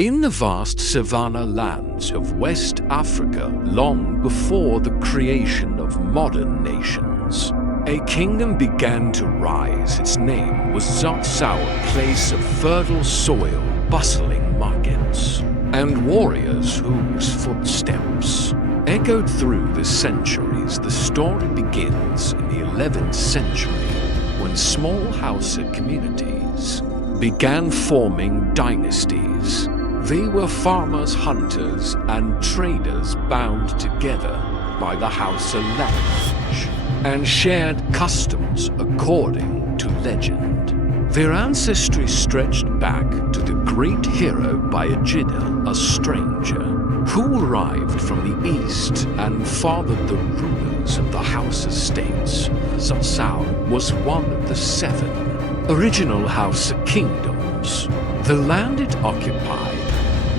In the vast savanna lands of West Africa, long before the creation of modern nations, a kingdom began to rise. Its name was Zazzau, a place of fertile soil, bustling markets, and warriors whose footsteps echoed through the centuries. The story begins in the 11th century, when small Hausa communities began forming dynasties. They were farmers, hunters, and traders bound together by the Hausa language and shared customs according to legend. Their ancestry stretched back to the great hero Bayajida, a stranger who arrived from the east and fathered the rulers of the Hausa states. Zazzau was one of the 7 original Hausa kingdoms. The land it occupied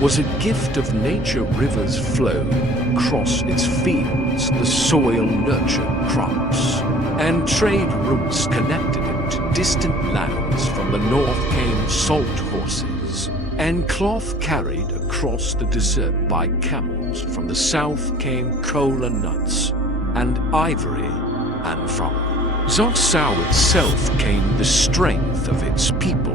was a gift of nature. Rivers flowed across its fields, the soil nurtured crops, and trade routes connected it to distant lands. From the north came salt horses and cloth carried across the desert by camels. From the south came cola nuts and ivory, and from Zazzau itself came the strength of its people.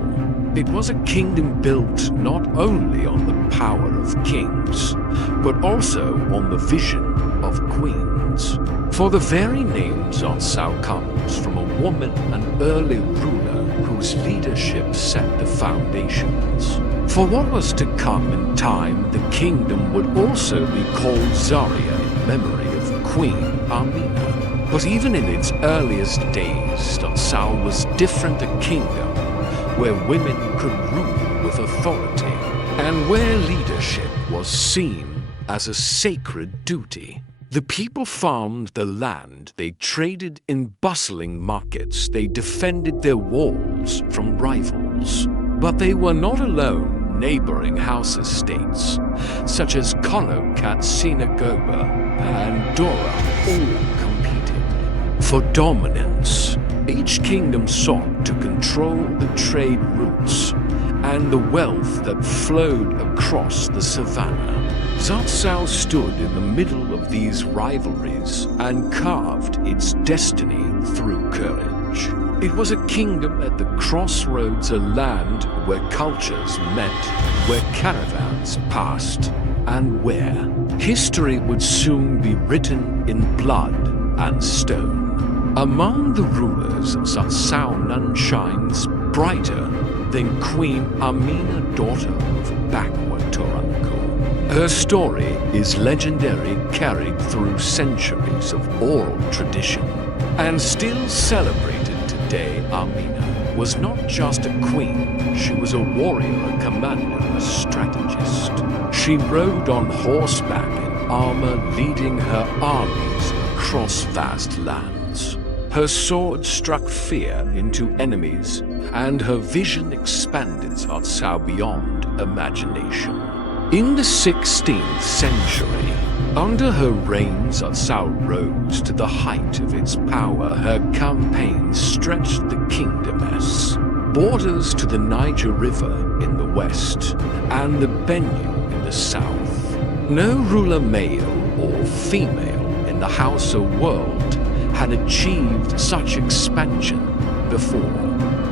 It was a kingdom built not only on the power of kings, but also on the vision of queens. For the very name Zazzau comes from a woman, an early ruler whose leadership set the foundations for what was to come in time. The kingdom would also be called Zaria in memory of Queen Amina. But even in its earliest days, Zazzau was different, a kingdom where women could rule with authority and where leadership was seen as a sacred duty. The people farmed the land, they traded in bustling markets, they defended their walls from rivals. But they were not alone. Neighboring Hausa states, such as Kono, Katsina, Goba, and Dora, all competed for dominance. Each kingdom sought to control the trade routes and the wealth that flowed across the savannah. Zazzau stood in the middle of these rivalries and carved its destiny through courage. It was a kingdom at the crossroads, a land where cultures met, where caravans passed, and where history would soon be written in blood and stone. Among the rulers of Zazzau, none shines brighter than Queen Amina, daughter of backward Toranko. Her story is legendary, carried through centuries of oral tradition, and still celebrated today. Amina was not just a queen, she was a warrior, a commander, a strategist. She rode on horseback in armor, leading her armies across vast lands. Her sword struck fear into enemies, and her vision expanded Zazzau beyond imagination. In the 16th century, under her reign, Zazzau rose to the height of its power. Her campaigns stretched the kingdom's borders to the Niger River in the west and the Benue in the south. No ruler, male or female, in the Hausa world had achieved such expansion before.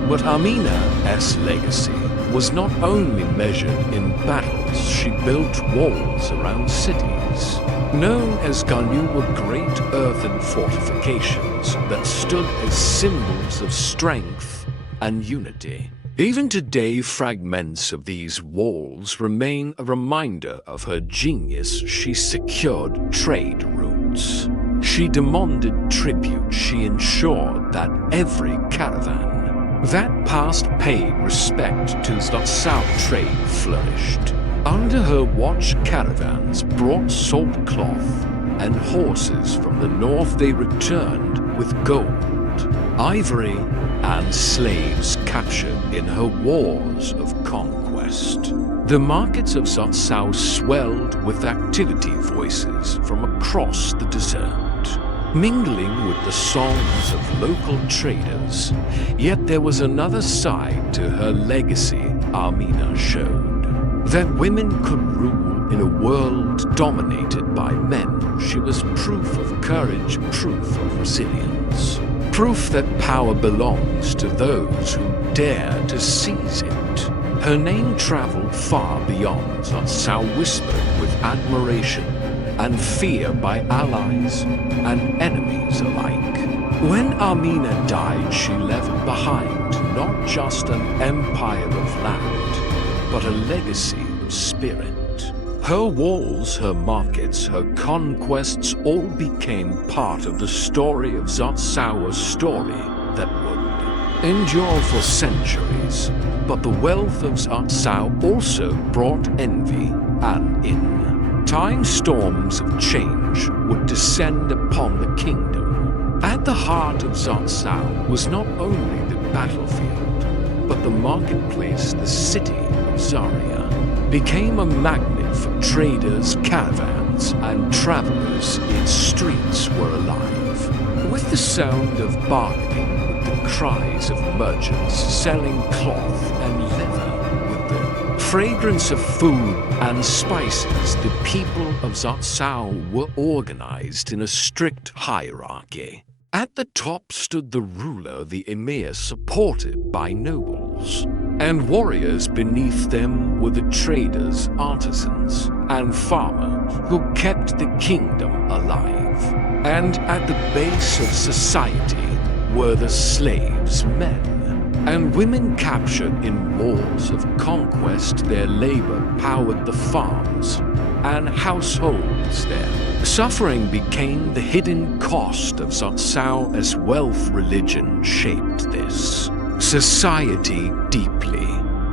But Amina's legacy was not only measured in battles. She built walls around cities, known as Ganyu, were great earthen fortifications that stood as symbols of strength and unity. Even today, fragments of these walls remain a reminder of her genius. She secured trade routes. She demanded tribute. She ensured that every caravan that passed paid respect to Zazzau. Trade flourished. Under her watch, caravans brought salt cloth and horses from the north. They returned with gold, ivory, and slaves captured in her wars of conquest. The markets of Zazzau swelled with activity, voices from across the desert, mingling with the songs of local traders. Yet there was another side to her legacy Amina showed. That women could rule in a world dominated by men, she was proof of courage, proof of resilience. Proof that power belongs to those who dare to seize it. Her name traveled far beyond Zazzau, whispered with admiration and fear by allies and enemies alike. When Amina died, she left behind not just an empire of land, but a legacy of spirit. Her walls, her markets, her conquests all became part of the story of Zazzau, a story that would endure for centuries. But the wealth of Zazzau also brought envy, and in time storms of change would descend upon the kingdom. At the heart of Zazzau was not only the battlefield, but the marketplace, the city of Zaria became a magnet for traders, caravans, and travelers. Its streets were alive with the sound of bargaining, with the cries of merchants selling cloth and leather, with the fragrance of food and spices. The people of Zazzau were organized in a strict hierarchy. At the top stood the ruler, the emir, supported by nobles. And warriors beneath them were the traders, artisans, and farmers who kept the kingdom alive. And at the base of society were the slaves, men, and women captured in wars of conquest. Their labor powered the farms and households there. Suffering became the hidden cost of Zazzau as wealth, religion shaped this society deeply.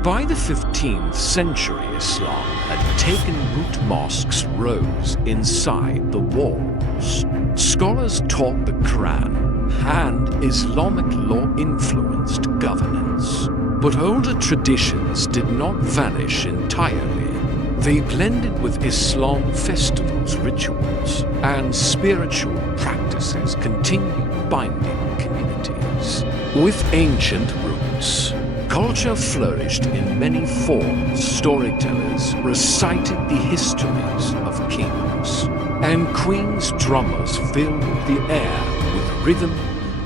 By the 15th century, Islam had taken root. Mosques rose inside the walls. Scholars taught the Quran, and Islamic law influenced governance. But older traditions did not vanish entirely. They blended with Islam. Festivals, rituals, and spiritual practices continued binding communities. With ancient roots, culture flourished in many forms. Storytellers recited the histories of kings and queens. Drummers filled the air with rhythm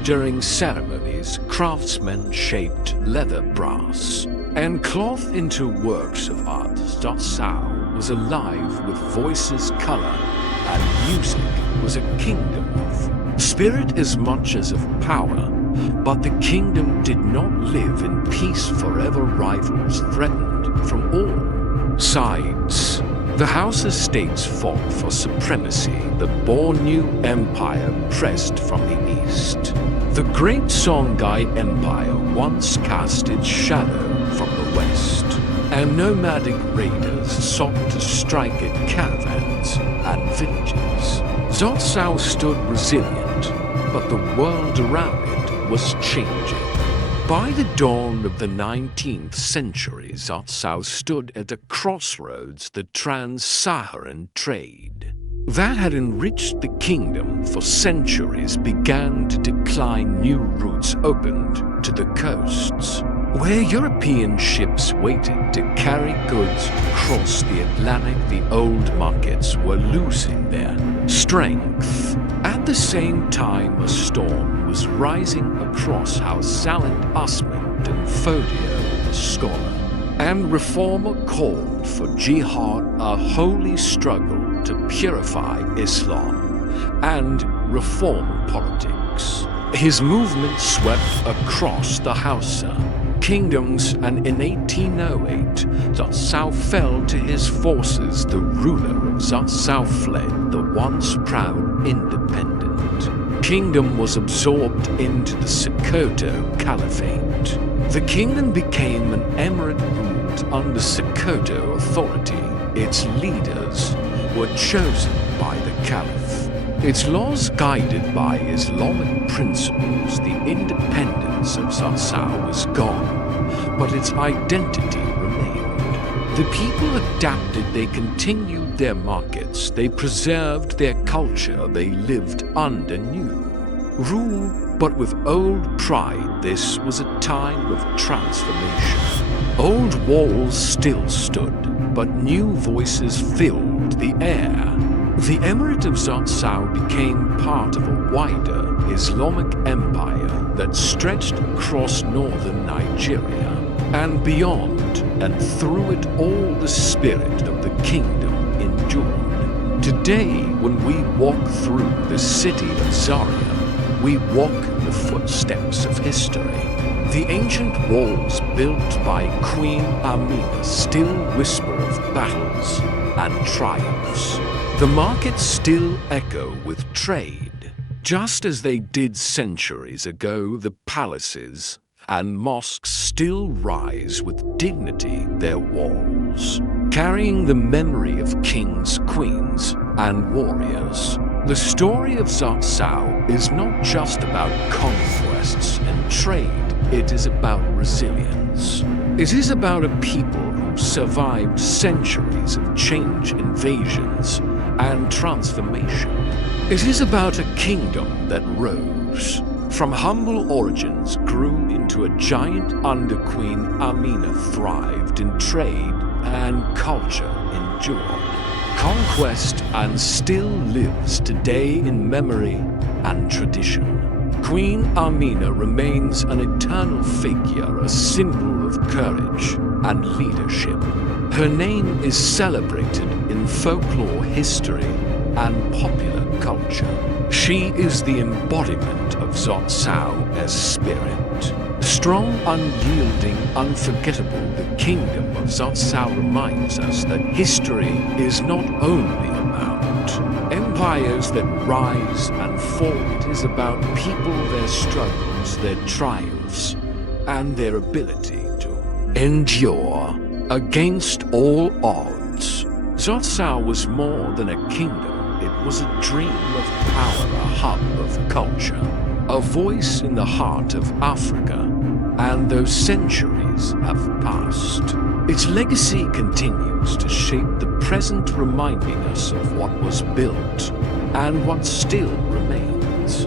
during ceremonies. Craftsmen shaped leather, brass, and cloth into works of art. Zazzau was alive with voices, color, and music. Was a kingdom of spirit as much as of power. But the kingdom did not live in peace forever. Rivals threatened from all sides. The Hausa states fought for supremacy. The Bornu Empire pressed from the east. The great Songhai Empire once cast its shadow from the west, and nomadic raiders sought to strike at caravans and villages. Zazzau stood resilient, but the world around it was changing. By the dawn of the 19th century, Zazzau stood at a crossroads. The trans-Saharan trade that had enriched the kingdom for centuries began to decline. New routes opened to the coasts, where European ships waited to carry goods across the Atlantic. The old markets were losing their strength. At the same time, a storm was rising across Hausa and Asmund and Fodio, the scholar and reformer, called for jihad, a holy struggle to purify Islam and reform politics. His movement swept across the Hausa kingdoms, and in 1808, Zazzau fell to his forces. The ruler of Zazzau fled. The once proud independent kingdom was absorbed into the Sokoto Caliphate. The kingdom became an emirate ruled under Sokoto authority. Its leaders were chosen by the Caliph. Its laws guided by Islamic principles. The independence of Zazzau was gone, but its identity remained. The people adapted. They continued their markets. They preserved their culture. They lived under new rule, but with old pride. This was a time of transformation. Old walls still stood, but new voices filled the air. The Emirate of Zazzau became part of a wider Islamic empire that stretched across northern Nigeria and beyond, and through it all the spirit of the kingdom endured. Today, when we walk through the city of Zaria, we walk in the footsteps of history. The ancient walls built by Queen Amina still whisper of battles and triumphs. The markets still echo with trade. Just as they did centuries ago, the palaces and mosques still rise with dignity their walls, carrying the memory of kings, queens, and warriors. The story of Zazzau is not just about conquests and trade, it is about resilience. It is about a people who survived centuries of change, invasions, and transformation. It is about a kingdom that rose, from humble origins grew into a giant under Queen Amina, thrived in trade and culture endured conquest, and still lives today in memory and tradition. Queen Amina remains an eternal figure, a symbol of courage and leadership. Her name is celebrated in folklore, history, and popular culture. She is the embodiment of Zazzau as spirit. Strong, unyielding, unforgettable, the Kingdom of Zazzau reminds us that history is not only about empires that rise and fall. It is about people, their struggles, their triumphs, and their ability to endure against all odds. Zazzau was more than a kingdom. It was a dream of power, a hub of culture, a voice in the heart of Africa, and those centuries have passed. Its legacy continues to shape the present, reminding us of what was built and what still remains.